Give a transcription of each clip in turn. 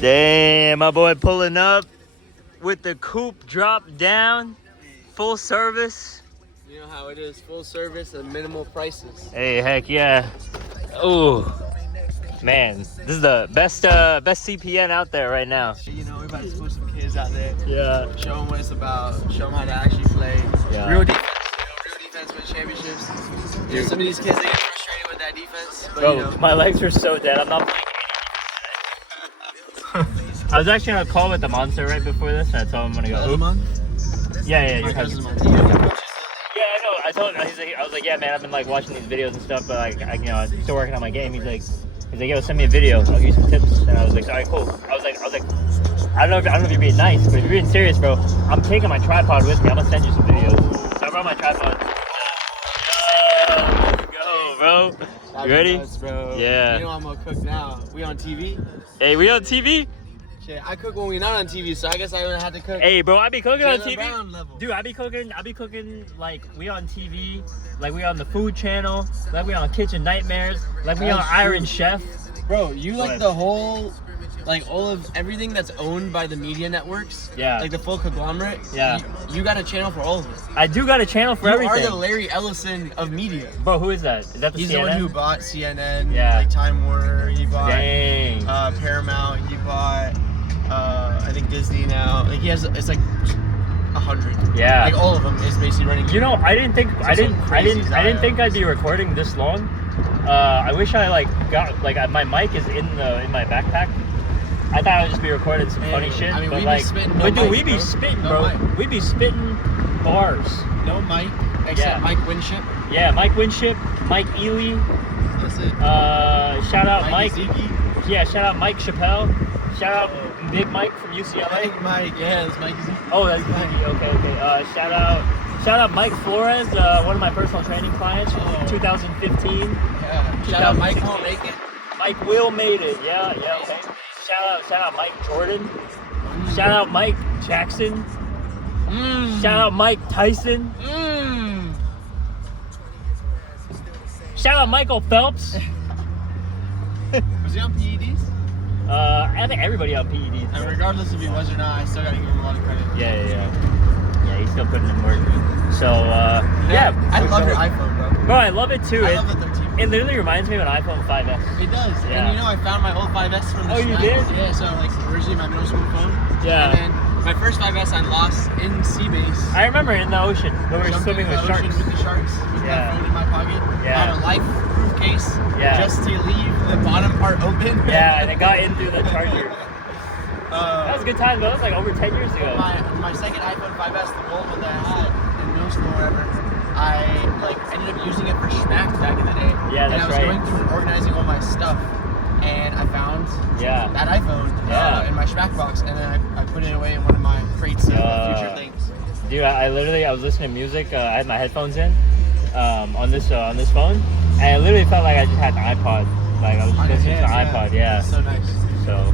Damn, my boy pulling up with the coupe drop down, full service. You know how it is, full service and minimal prices. Hey, heck yeah. Ooh, man, this is the best CPN out there right now. You know, we're about to push some kids out there. Yeah. Show them what it's about. Show them how to actually play. Yeah. Real defense. You know, real defense wins championships. Dude, some of these kids, they get frustrated with that defense. But, Bro, you know. my legs are so dead. I'm not playing any. I was actually on a call with the monster right before this, and I told him I'm gonna go hoop. Yeah, your cousin. Yeah, I know. I told him. I was like, yeah, man, I've been like watching these videos and stuff, but like, I'm still working on my game. He's like, yo, send me a video. I'll give you some tips. And I was like, all right, cool. I was like, I don't know if you're being nice, but if you're being serious, bro, I'm taking my tripod with me. I'm gonna send you some videos. So I brought my tripod. Go, bro. You ready? Nuts, bro. Yeah. You know I'm gonna cook now. We on TV? Hey, we on TV? Shit, I cook when we not on TV, so I guess I don't have to cook. Hey, bro, I be cooking on TV. Level. Dude, I be cooking like we on TV, like we on the Food Channel, like we on Kitchen Nightmares, like we on Iron Chef. Bro, you like the whole, like all of everything that's owned by the media networks. Yeah. Like the full conglomerate. Yeah. You got a channel for all of it. I do got a channel for everything. You are the Larry Ellison of media. Bro, who is that? Is that the He's CNN? the one who bought CNN. Yeah. Like Time Warner. He bought. Dang. Paramount. He bought. I think Disney now. Like he has. It's like 100. Yeah. Like all of them is basically running. You know, I didn't think I didn't think I'd be recording this long. I wish I got my mic is in my backpack. I thought I would just be recording some funny shit. I mean, but we be spitting. No dude, mic, we be bro. spitting, No bro. mic. We be spitting bars. No mic except Mike Winship. Yeah, Mike Winship, Mike Ely. That's it. Shout out Mike. Zeke. Yeah, shout out Mike Chappelle. Shout out Big Mike from UCLA. Big Mike. Yeah, that's Mike Zeke. Oh, that's Zeke. Okay. Shout out Mike Flores, one of my personal training clients from 2015. Yeah. Shout out Mike Will Make It. Mike Will made it. Yeah. Okay. Shout out Mike Jordan. Shout out Mike Jackson. Shout out Mike Tyson. Shout out Michael Phelps. Was he on PEDs? I think everybody on PEDs. And regardless if he was or not, I still gotta give him a lot of credit. Yeah, he's still putting in work. So, yeah. I love your iPhone, bro. Bro, I love it too. I love the 13. It literally reminds me of an iPhone 5S. It does. Yeah. And you know, I found my old 5S from the Oh, you smack. did? Yeah, so like originally my middle school phone. Yeah. And then my first 5S I lost in Seabase. I remember in the ocean when we were swimming with sharks. With the sharks. With my phone in my pocket. Yeah. I had a life-proof case. Yeah. Just to leave the bottom part open. Yeah, and it got in through the charger. That was a good time, but that was like over 10 years ago. My second iPhone 5S, the gold one that I had in middle school or whatever, I ended up using it for Schmack back in the day. Yeah, that's right. And I was going through and organizing all my stuff, and I found that iPhone in my Schmack box, and then I put it away in one of my crates of future things. Dude, I was listening to music. I had my headphones in on this phone, and I literally felt like I just had an iPod. Like I was just listening to an iPod. Yeah. So nice. So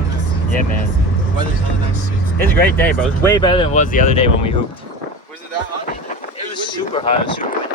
nice. Yeah, man. The weather's hella nice too. It's a great day, bro. It's way better than it was the other day when we hooped. Was it that hot? It was super hot. It was super